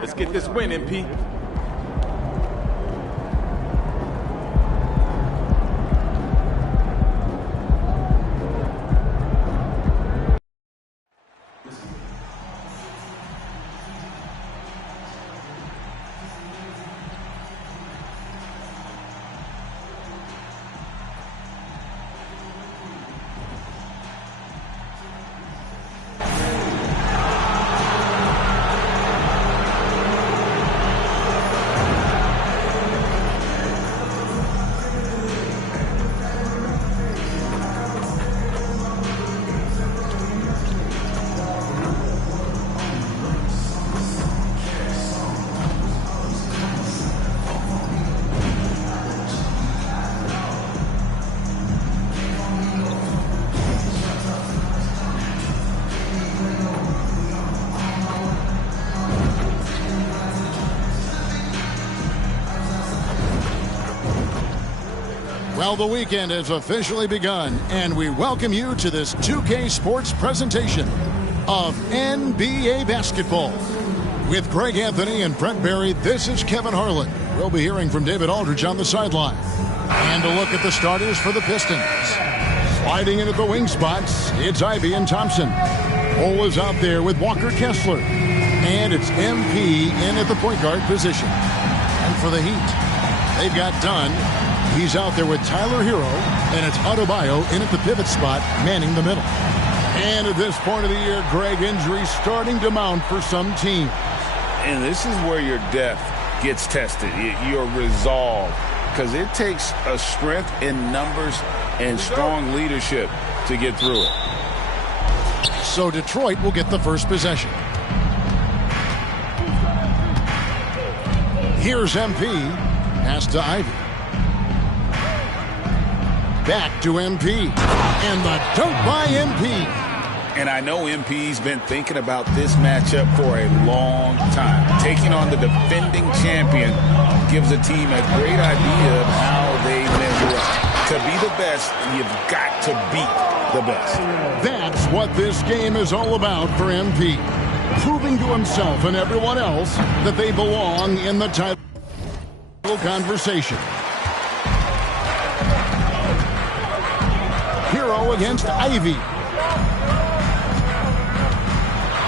Let's get this win, MP. Well, the weekend has officially begun, and we welcome you to this 2K Sports presentation of NBA basketball. With Greg Anthony and Brent Barry, this is Kevin Harlan. We'll be hearing from David Aldridge on the sideline. And a look at the starters for the Pistons. Sliding in at the wing spots, it's Ivey and Thompson. Cole is out there with Walker Kessler. And it's MP in at the point guard position. And for the Heat, they've got Dunn. He's out there with Tyler Hero, and it's Adebayo in at the pivot spot, manning the middle. And at this point of the year, Greg, injuries starting to mount for some teams. And this is where your depth gets tested, your resolve, because it takes a strength in numbers and strong leadership to get through it. So Detroit will get the first possession. Here's MP, pass to Ivey. Back to MP, and the dunk by MP. And I know MP's been thinking about this matchup for a long time. Taking on the defending champion gives a team a great idea of how they measure up. To be the best, you've got to beat the best. That's what this game is all about for MP. Proving to himself and everyone else that they belong in the title conversation. Hero against Ivey.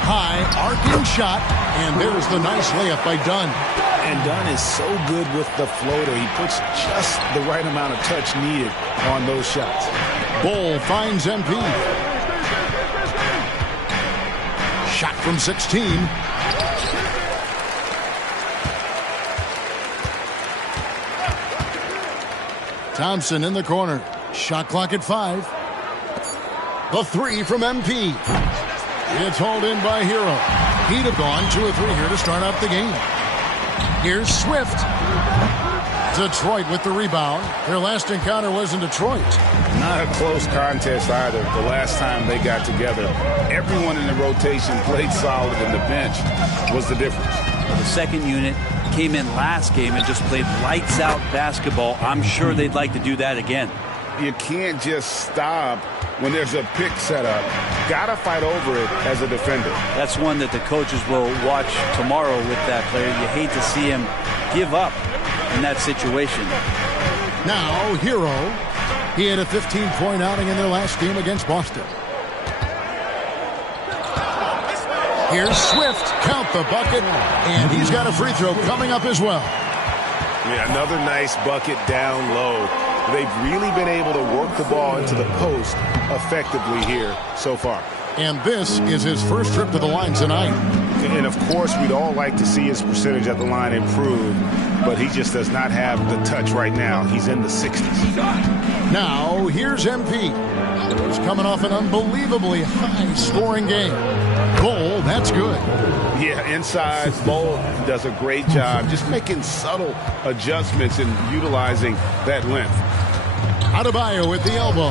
High arcing shot, and there's the nice layup by Dunn. And Dunn is so good with the floater. He puts just the right amount of touch needed on those shots. Bol finds MP. Shot from 16. Thompson in the corner. Shot clock at 5. The three from MP. It's hauled in by Hero. He'd have gone 2 or 3 here to start out the game. Here's Swift. Detroit with the rebound. Their last encounter was in Detroit. Not a close contest either. The last time they got together, everyone in the rotation played solid, and the bench was the difference. The second unit came in last game and just played lights-out basketball. I'm sure they'd like to do that again. You can't just stop when there's a pick set up. Gotta fight over it as a defender. That's one that the coaches will watch tomorrow with that player. You hate to see him give up in that situation. Now, Hero. He had a 15-point outing in their last game against Boston. Here's Swift. Count the bucket. And he's got a free throw coming up as well. Yeah, another nice bucket down low. They've really been able to work the ball into the post effectively here so far. And this is his first trip to the line tonight. And, of course, we'd all like to see his percentage at the line improve, but he just does not have the touch right now. He's in the 60s. Now, here's MP. He's coming off an unbelievably high-scoring game. Bol, that's good. Yeah, inside, Bol does a great job just making subtle adjustments and utilizing that length. Adebayo with the elbow.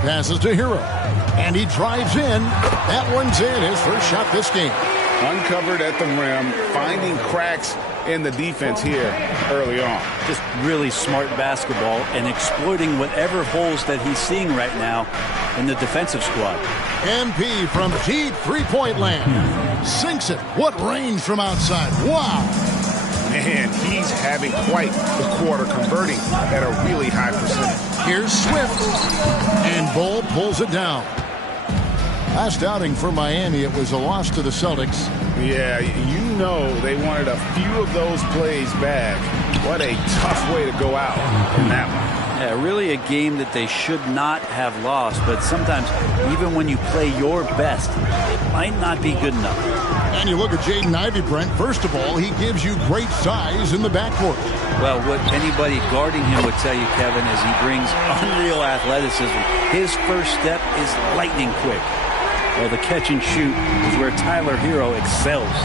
Passes to Hero. And he drives in. That one's in. His first shot this game. Uncovered at the rim, finding cracks in the defense here early on. Just really smart basketball and exploiting whatever holes that he's seeing right now in the defensive squad. MP from deep three-point land. Sinks it. What range from outside. Wow. Man, he's having quite the quarter, converting at a really high percentage. Here's Swift. And Bull pulls it down. Last outing for Miami, it was a loss to the Celtics. Yeah, you know they wanted a few of those plays back. What a tough way to go out in that one. Yeah, really a game that they should not have lost, but sometimes even when you play your best, it might not be good enough. And you look at Jaden Ivey, Brent. First of all, he gives you great size in the backcourt. Well, what anybody guarding him would tell you, Kevin, is he brings unreal athleticism. His first step is lightning quick. Well, the catch and shoot is where Tyler Hero excels.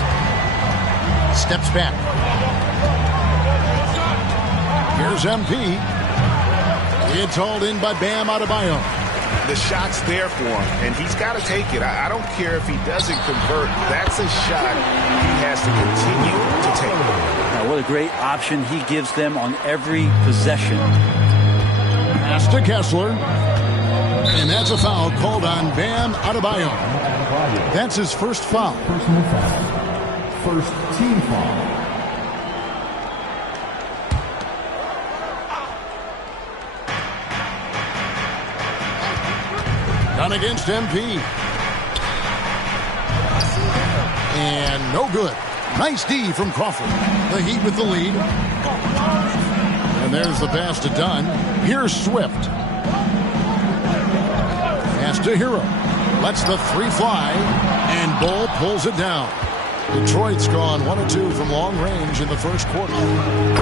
Steps back. Here's MP. It's hauled in by Bam Adebayo. The shot's there for him, and he's got to take it. I don't care if he doesn't convert. That's a shot he has to continue to take. Now, what a great option he gives them on every possession. Pass to Kessler. And that's a foul called on Bam Adebayo. That's his first foul. Personal foul. First team foul. Done against MP. And no good. Nice D from Crawford. The Heat with the lead. And there's the pass to Dunn. Here's Swift. Pass to Hero. Lets the three fly. And Bull pulls it down. Detroit's gone 1 of 2 from long range in the first quarter.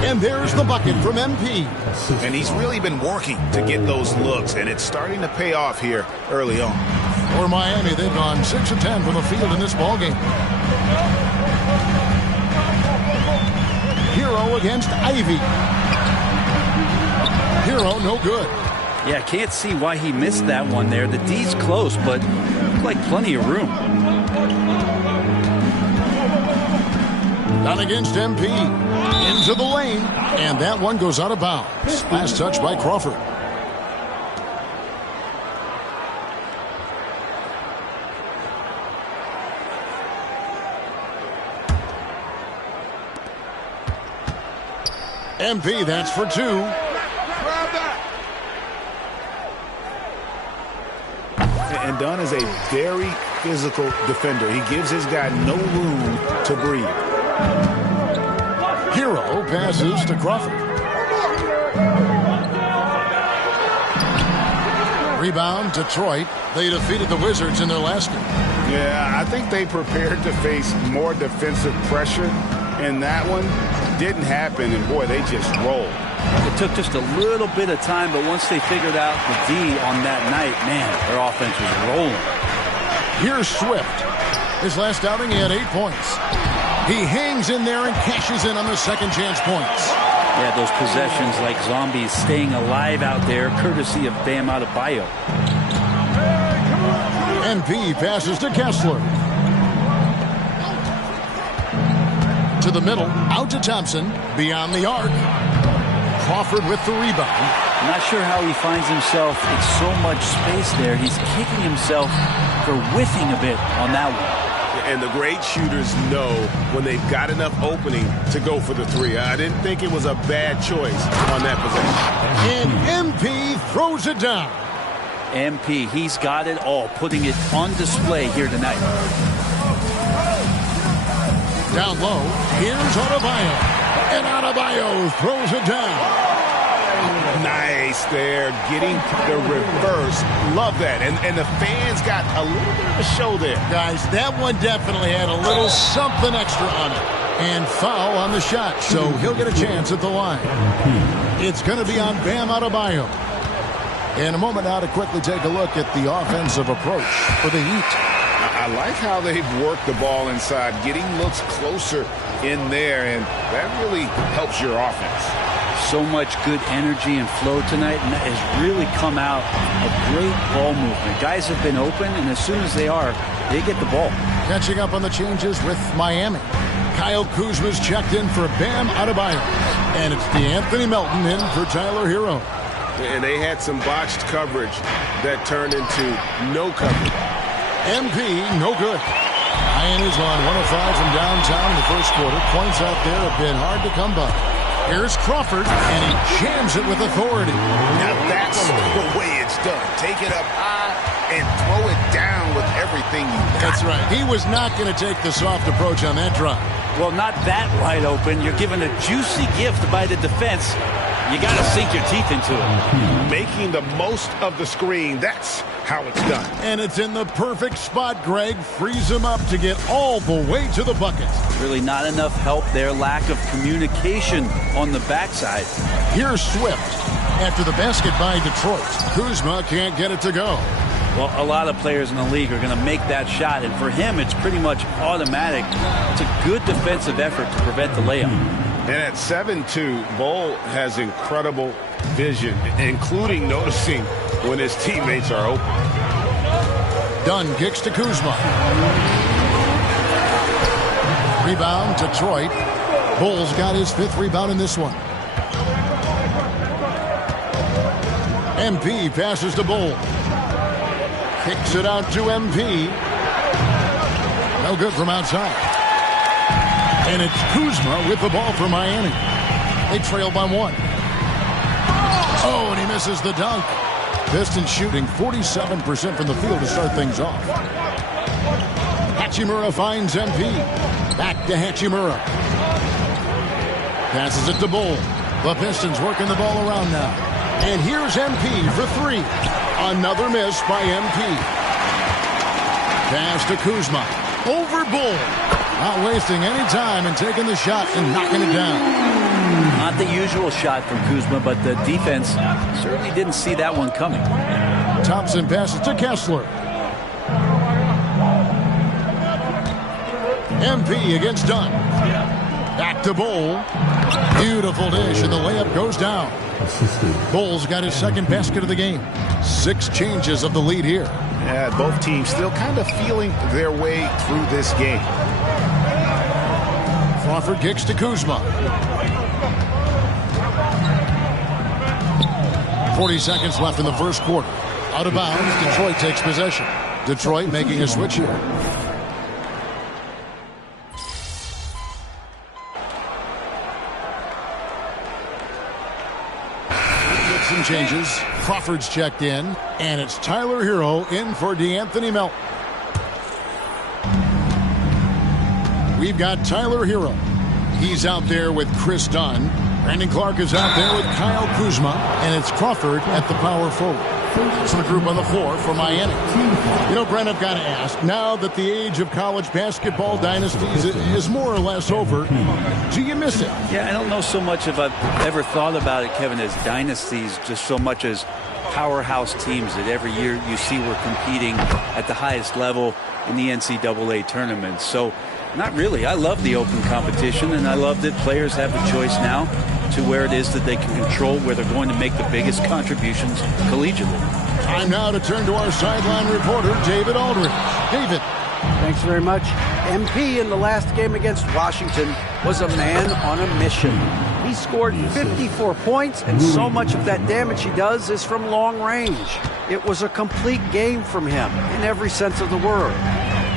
And there's the bucket from MP. And he's really been working to get those looks, and it's starting to pay off here early on. For Miami, they've gone 6 of 10 from the field in this ballgame. Hero against Ivy. Hero, no good. Yeah, can't see why he missed that one there. The D's close, but looked like plenty of room. Done against MP. Into the lane. And that one goes out of bounds. Last touch by Crawford. MP, that's for 2. And Dunn is a very physical defender. He gives his guy no room to breathe. Hero passes to Crawford. Rebound, Detroit. They defeated the Wizards in their last game. Yeah, I think they prepared to face more defensive pressure, and that one didn't happen, and boy, they just rolled. It took just a little bit of time, but once they figured out the D on that night, man, their offense was rolling. Here's Swift. His last outing, he had 8 points. He hangs in there and cashes in on the second chance points. Yeah, those possessions like zombies staying alive out there, courtesy of Bam Adebayo. MP passes to Kessler. To the middle, out to Thompson, beyond the arc. Crawford with the rebound. I'm not sure how he finds himself in so much space there. He's kicking himself for whiffing a bit on that one. And the great shooters know when they've got enough opening to go for the three. I didn't think it was a bad choice on that possession. And MP throws it down. MP, he's got it all, putting it on display here tonight. Down low, here's Adebayo. And Adebayo throws it down. Nice there, getting the reverse. Love that. And the fans got a little bit of a show there. Guys, that one definitely had a little something extra on it. And foul on the shot, so he'll get a chance at the line. It's going to be on Bam Adebayo. In a moment now to quickly take a look at the offensive approach for the Heat. I like how they've worked the ball inside, getting looks closer in there, and that really helps your offense. So much good energy and flow tonight, and that has really come out of great ball movement. Guys have been open, and as soon as they are, they get the ball. Catching up on the changes with Miami. Kyle Kuzma's checked in for Bam Adebayo. And it's DeAnthony Melton in for Tyler Hero. And they had some botched coverage that turned into no coverage. MP, no good. Miami's on 105 from downtown in the first quarter. Points out there have been hard to come by. Here's Crawford, and he jams it with authority. Now that's the way it's done. Take it up high and throw it down with everything you got. That's right. He was not going to take the soft approach on that drive. Well, not that wide open. You're given a juicy gift by the defense. You got to sink your teeth into it. Making the most of the screen, that's how it's done. And it's in the perfect spot, Greg. Frees him up to get all the way to the bucket. Really not enough help there. Lack of communication on the backside. Here's Swift. After the basket by Detroit, Kuzma can't get it to go. Well, a lot of players in the league are going to make that shot, and for him, it's pretty much automatic. It's a good defensive effort to prevent the layup. And at 7'2", Bol has incredible vision, including noticing when his teammates are open. Dunn kicks to Kuzma. Rebound, Detroit. Bulls got his 5th rebound in this one. MP passes to Bull. Kicks it out to MP. No good from outside. And it's Kuzma with the ball for Miami. They trail by 1. Oh, and he misses the dunk. Pistons shooting 47% from the field to start things off. Hachimura finds MP. Back to Hachimura. Passes it to Bull. The Pistons working the ball around now. And here's MP for 3. Another miss by MP. Pass to Kuzma. Over Bull. Not wasting any time and taking the shot and knocking it down. Not the usual shot from Kuzma, but the defense certainly didn't see that one coming. Thompson passes to Kessler. MP against Dunn. Back to Bull. Beautiful dish, and the layup goes down. Bull's got his 2nd basket of the game. 6 changes of the lead here. Yeah, both teams still kind of feeling their way through this game. Crawford kicks to Kuzma. 40 seconds left in the first quarter. Out of bounds, Detroit takes possession. Detroit making a switch here. Some changes. Crawford's checked in, and it's Tyler Hero in for DeAnthony Melton. We've got Tyler Hero. He's out there with Chris Dunn. Brandon Clark is out there with Kyle Kuzma, and it's Crawford at the power forward. That's the group on the floor for Miami. You know, Brent, I've got to ask, now that the age of college basketball dynasties is more or less over, do you miss it? Yeah, I don't know so much if I've ever thought about it, Kevin, as dynasties, just so much as powerhouse teams that every year you see we're competing at the highest level in the NCAA tournament. So, not really. I love the open competition, and I love that players have the choice now to where it is that they can control where they're going to make the biggest contributions collegiately. Time now to turn to our sideline reporter, David Aldridge. David. Thanks very much. MP in the last game against Washington was a man on a mission. He scored 54 points, and so much of that damage he does is from long range. It was a complete game from him in every sense of the word.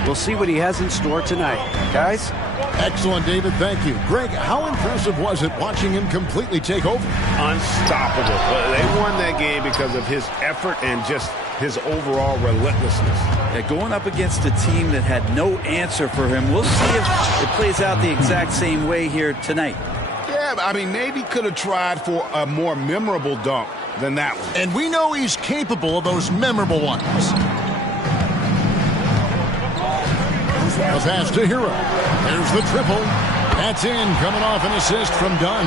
We'll see what he has in store tonight. Guys? Excellent, David. Thank you. Greg, how impressive was it watching him completely take over? Unstoppable. They won that game because of his effort and just his overall relentlessness. Yeah, going up against a team that had no answer for him. We'll see if it plays out the exact same way here tonight. Yeah, I mean, maybe could have tried for a more memorable dunk than that one. And we know he's capable of those memorable ones. A pass to Hero. There's the triple. That's in, coming off an assist from Dunn.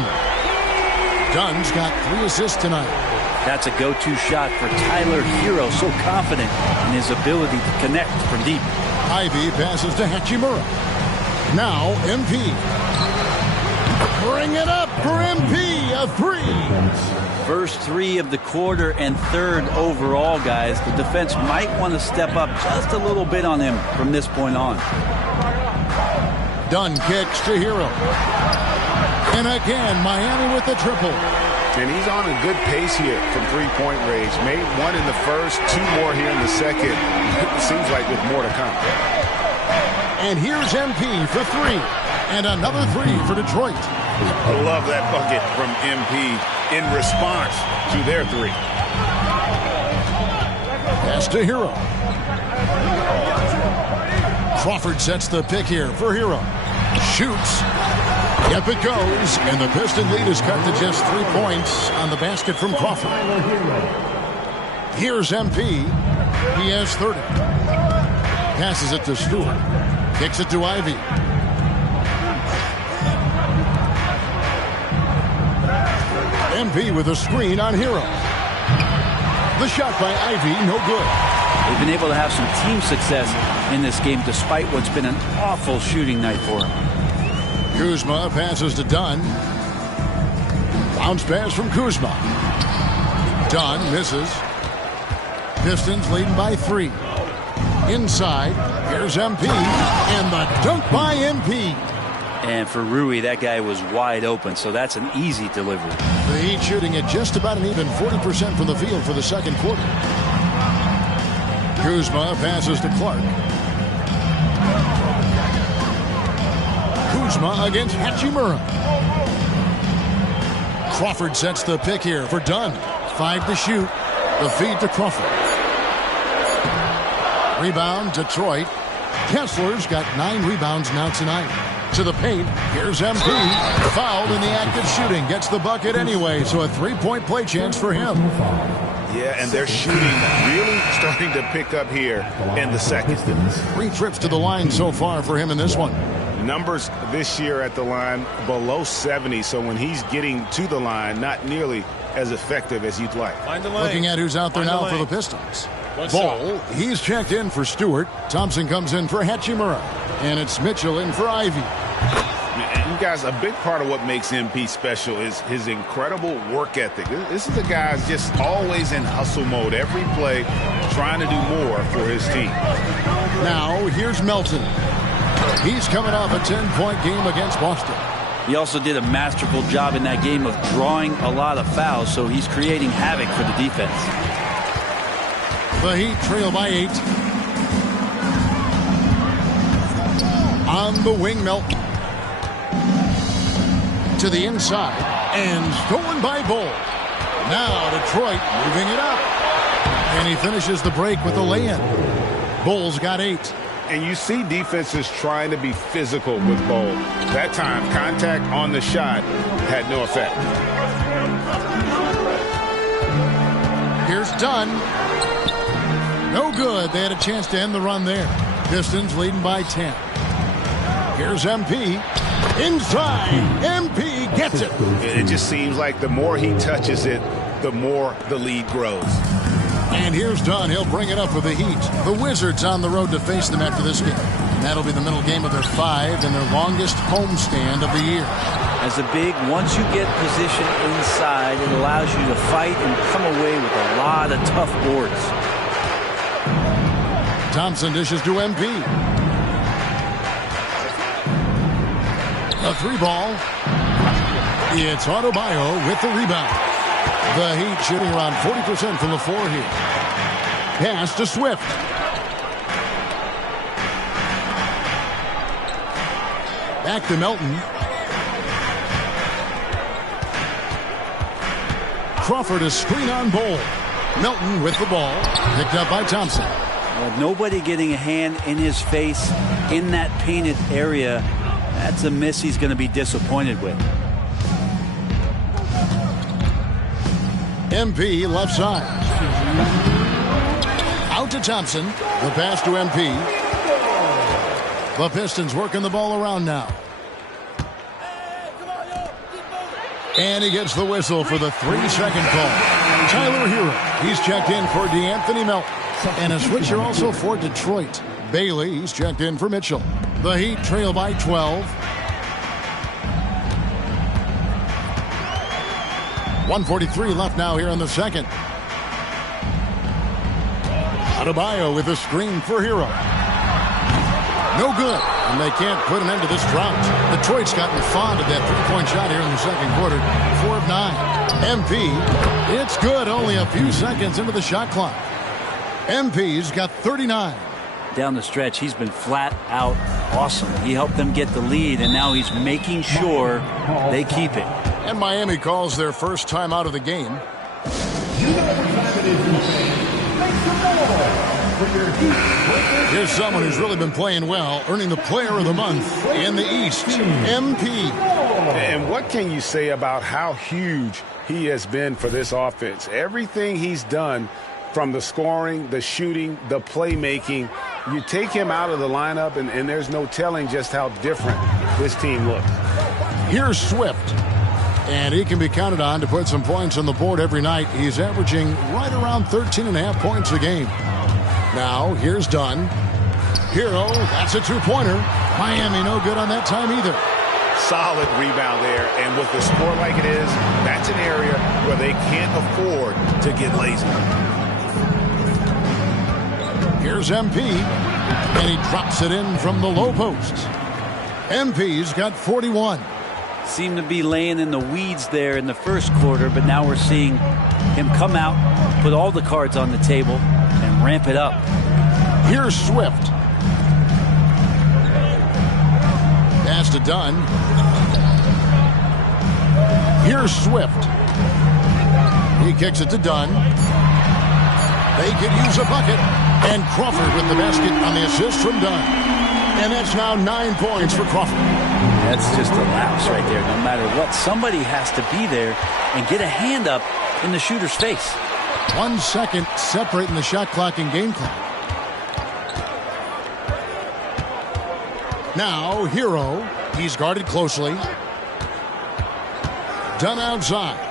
Dunn's got 3 assists tonight. That's a go-to shot for Tyler Hero, so confident in his ability to connect from deep. Ivy passes to Hachimura. Now, MP. Bring it up for MP, a three. First three of the quarter and third overall, guys. The defense might want to step up just a little bit on him from this point on. Dunn kicks to Hero. And again, Miami with the triple. And he's on a good pace here from three-point range. Made one in the first, two more here in the second. It seems like with more to come. And here's MP for three. And another three for Detroit. I love that bucket from MP in response to their three. Pass to Hero. Crawford sets the pick here for Hero. Shoots. Yep, it goes. And the Piston lead is cut to just 3 points on the basket from Crawford. Here's MP. He has 30. Passes it to Stewart. Kicks it to Ivy. MP with a screen on Hero. The shot by Ivy, no good. They've been able to have some team success in this game despite what's been an awful shooting night for him. Kuzma passes to Dunn. Bounce pass from Kuzma. Dunn misses. Pistons leading by 3. Inside, here's MP. And the dunk by MP. And for Rui, that guy was wide open, so that's an easy delivery. The Heat shooting at just about an even 40% from the field for the second quarter. Kuzma passes to Clark. Kuzma against Hachimura. Crawford sets the pick here for Dunn. 5 to shoot. The feed to Crawford. Rebound, Detroit. Kessler's got 9 rebounds now tonight. To the paint, here's MP. Fouled in the act of shooting. Gets the bucket anyway, so a 3-point play chance for him. Yeah, and their shooting really starting to pick up here in the second. 3 trips to the line so far for him in this one. Numbers this year at the line below 70, so when he's getting to the line, not nearly as effective as you'd like. Looking at who's out there now for the Pistons. Ball, he's checked in for Stewart. Thompson comes in for Hachimura. And it's Mitchell in for Ivy. You guys, a big part of what makes MP special is his incredible work ethic. This is a guy who's just always in hustle mode. Every play trying to do more for his team. Now, here's Melton. He's coming off a 10-point game against Boston. He also did a masterful job in that game of drawing a lot of fouls, so he's creating havoc for the defense. The Heat trail by 8. On the wing, Melton. To the inside. And stolen by Bull. Now Detroit moving it up. And he finishes the break with a lay-in. Bull's got 8. And you see defenses trying to be physical with Bull. That time, contact on the shot had no effect. Here's Dunn. No good. They had a chance to end the run there. Pistons leading by 10. Here's MP. Inside. MP gets it. It just seems like the more he touches it, the more the lead grows. And here's Dunn. He'll bring it up for the Heat. The Wizards on the road to face them after this game. And that'll be the middle game of their 5 and their longest homestand of the year. As a big, once you get position inside, it allows you to fight and come away with a lot of tough boards. Thompson dishes to MP. A 3-ball. It's Adebayo with the rebound. The Heat shooting around 40% from the floor here. Pass to Swift. Back to Melton. Crawford a screen on Bull. Melton with the ball. Picked up by Thompson. Nobody getting a hand in his face in that painted area. That's a miss he's going to be disappointed with. MP left side. Out to Thompson. The pass to MP. The Pistons working the ball around now. And he gets the whistle for the 3-second call. Tyler Hero. He's checked in for DeAnthony Melton. And a switcher also for Detroit. Bailey, he's checked in for Mitchell. The Heat trail by 12. 1:43 left now here in the second. Adebayo with a screen for Hero. No good, and they can't put an end to this drought. Detroit's gotten fond of that three-point shot here in the second quarter. 4 of 9. MP, it's good, only a few seconds into the shot clock. MP's got 39. Down the stretch, he's been flat out awesome. He helped them get the lead, and now he's making sure they keep it. And Miami calls their first time out of the game. Here's someone who's really been playing well, earning the Player of the Month in the East, MP. And what can you say about how huge he has been for this offense? Everything he's done, from the scoring, the shooting, the playmaking, you take him out of the lineup, and there's no telling just how different this team looks. Here's Swift. And he can be counted on to put some points on the board every night. He's averaging right around 13.5 points a game. Now, here's Dunn. Hero, that's a two-pointer. Miami no good on that time either. Solid rebound there, and with the score like it is, that's an area where they can't afford to get lazy. Here's MP, and he drops it in from the low post. MP's got 41. Seemed to be laying in the weeds there in the first quarter, but now we're seeing him come out, put all the cards on the table, and ramp it up. Here's Swift. Pass to Dunn. Here's Swift. He kicks it to Dunn. They could use a bucket. And Crawford with the basket on the assist from Dunn. And that's now 9 points for Crawford. That's just a lapse right there. No matter what, somebody has to be there and get a hand up in the shooter's face. 1 second separating the shot clock and game clock. Now, Hero. He's guarded closely. Dunn outside.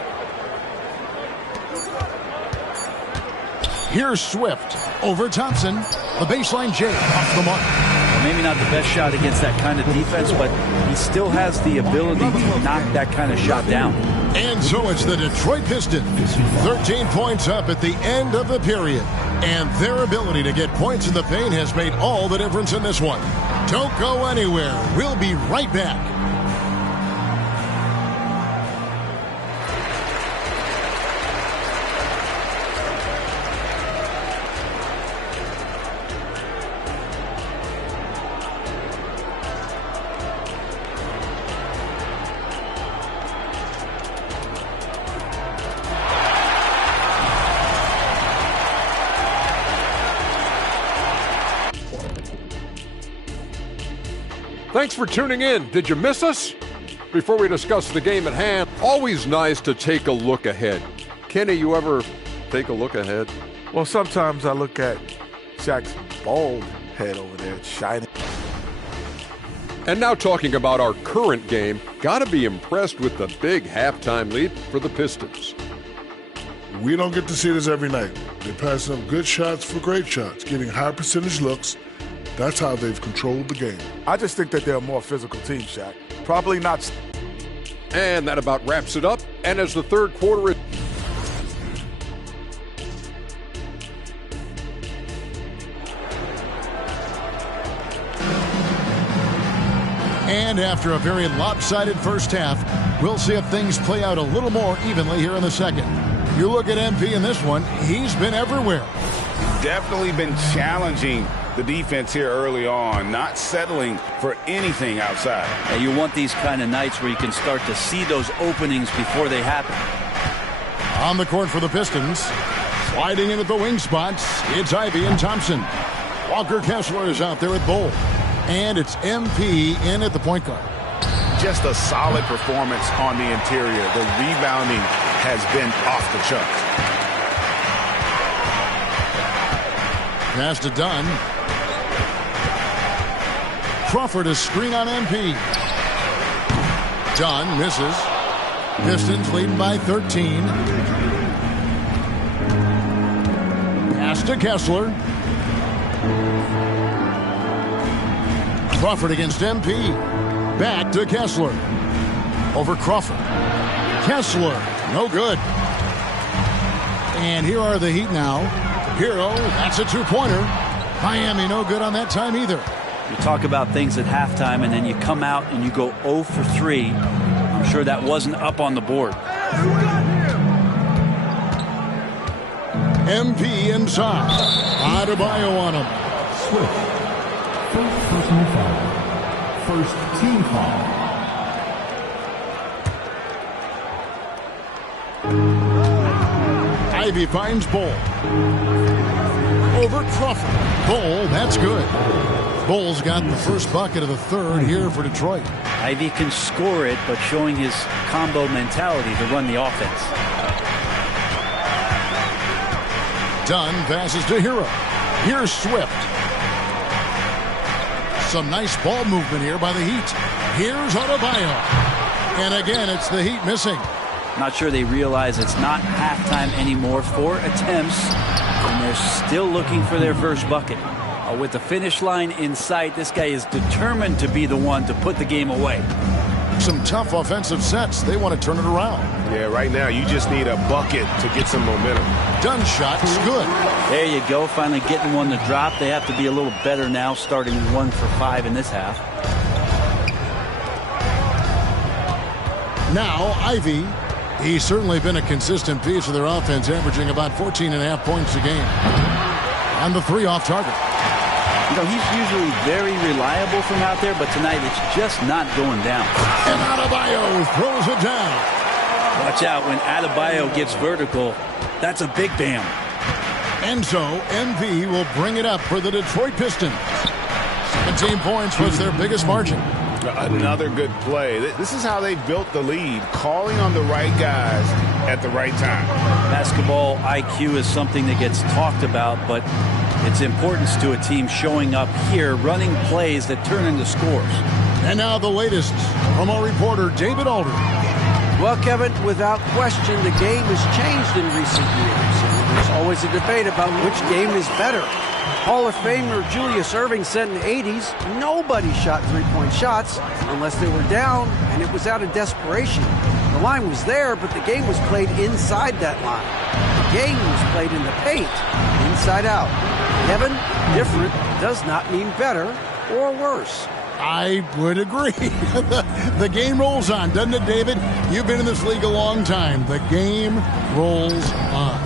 Here's Swift over Thompson. The baseline J off the mark. Well, maybe not the best shot against that kind of defense, but he still has the ability to knock that kind of shot down. And so it's the Detroit Pistons. 13 points up at the end of the period. And their ability to get points in the paint has made all the difference in this one. Don't go anywhere. We'll be right back. Thanks for tuning in. Did you miss us? Before we discuss the game at hand, always nice to take a look ahead. Kenny, you ever take a look ahead? Well, sometimes I look at Shaq's bald head over there. It's shining. And now talking about our current game, got to be impressed with the big halftime lead for the Pistons. We don't get to see this every night. They're passing up good shots for great shots, getting high percentage looks. That's how they've controlled the game. I just think that they're a more physical team, Shaq. Probably not. And that about wraps it up. And as the third quarter is... And after a very lopsided first half, we'll see if things play out a little more evenly here in the second. You look at MP in this one, he's been everywhere. Definitely been challenging the defense here early on, not settling for anything outside. And you want these kind of nights where you can start to see those openings before they happen. On the court for the Pistons, sliding in at the wing spots, it's Ivey and Thompson. Walker Kessler is out there at Bull. And it's MP in at the point guard. Just a solid performance on the interior. The rebounding has been off the charts. Pass to Dunn. Crawford is screen on MP. Dunn misses. Pistons leading by 13. Pass to Kessler. Crawford against MP. Back to Kessler. Over Crawford. Kessler No good. And here are the Heat now. Hero, that's a two-pointer. Miami no good on that time either. You talk about things at halftime, and then you come out and you go 0 for 3. I'm sure that wasn't up on the board. MP inside. Adebayo on him. Switch. First personal foul. First team foul. Ivy finds Bol. Over Crawford. Bol, that's good. Bol's got the first bucket of the third here for Detroit. Ivy can score it, but showing his combo mentality to run the offense. Dunn passes to Hero. Here's Swift. Some nice ball movement here by the Heat. Here's Adebayo. And again, it's the Heat missing. Not sure they realize it's not halftime anymore. 4 attempts, and they're still looking for their first bucket. With the finish line in sight, this guy is determined to be the one to put the game away. Some tough offensive sets. They want to turn it around. Yeah, right now you just need a bucket to get some momentum. Dunn shot's good. There you go, finally getting one to drop. They have to be a little better now, starting 1 for 5 in this half. Now, Ivy. He's certainly been a consistent piece of their offense, averaging about 14.5 points a game. And the 3 off target. You know, he's usually very reliable from out there, but tonight it's just not going down. And Adebayo throws it down. Watch out when Adebayo gets vertical. That's a big bam. And so MP will bring it up for the Detroit Pistons. 17 points was their biggest margin. Another good play. This is how they built the lead, calling on the right guys at the right time. Basketball IQ is something that gets talked about, but its importance to a team showing up here, running plays that turn into scores. And now the latest from our reporter, David Aldridge. Well, Kevin, without question, the game has changed in recent years. And there's always a debate about which game is better. Hall of Famer Julius Erving said in the 80s, nobody shot three-point shots unless they were down, and it was out of desperation. The line was there, but the game was played inside that line. The game was played in the paint, inside out. Kevin, different does not mean better or worse. I would agree. The game rolls on, doesn't it, David? You've been in this league a long time. The game rolls on.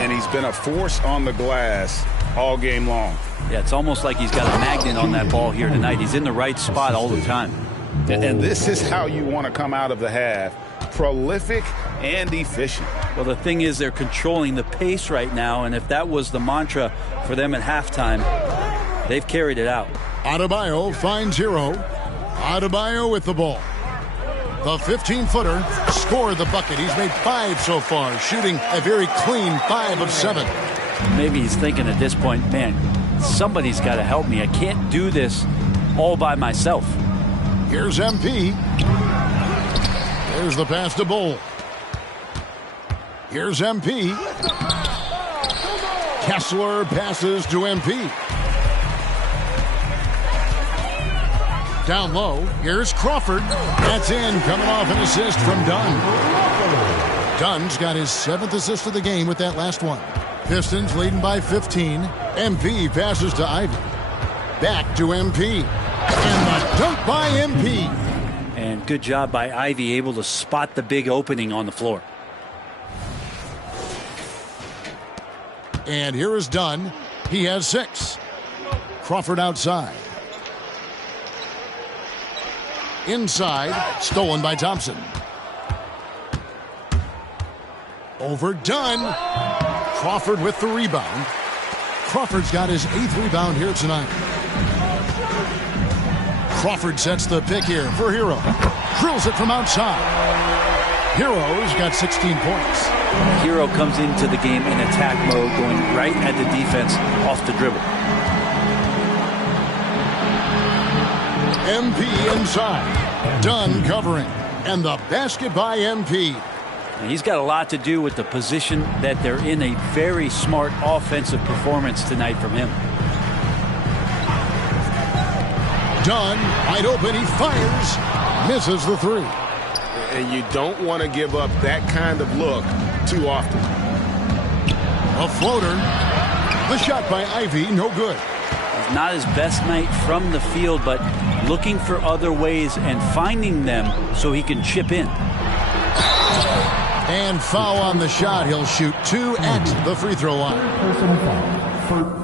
And he's been a force on the glass all game long. Yeah, it's almost like he's got a magnet on that ball here tonight. He's in the right spot all the time. And this is how you want to come out of the half. Prolific and efficient. Well, the thing is, they're controlling the pace right now, and if that was the mantra for them at halftime, they've carried it out. Adebayo finds Hero. Adebayo with the ball. The 15-footer scored the bucket. He's made 5 so far, shooting a very clean 5 of 7. Maybe he's thinking at this point, man, somebody's got to help me. I can't do this all by myself. Here's MP. There's the pass to Bol. Here's MP. Kessler passes to MP. Down low, here's Crawford. That's in, coming off an assist from Dunn. Dunn's got his 7th assist of the game with that last one. Pistons leading by 15. MP passes to Ivy. Back to MP. And the dunk by MP. And good job by Ivy, able to spot the big opening on the floor. And here is Dunn. He has 6. Crawford outside. Inside, stolen by Thompson. Over Dunn. Crawford with the rebound. Crawford's got his 8th rebound here tonight. Crawford sets the pick here for Hero. Drills it from outside. Hero's got 16 points. Hero comes into the game in attack mode, going right at the defense off the dribble. MP inside. Dunn covering. And the basket by MP. And he's got a lot to do with the position that they're in. A very smart offensive performance tonight from him. Dunn, wide open, he fires. Misses the 3. and you don't want to give up that kind of look too often. A floater. The shot by Ivey, no good. It's not his best night from the field, but looking for other ways and finding them so he can chip in. And foul on the shot. He'll shoot 2 at the free throw line. Personal foul.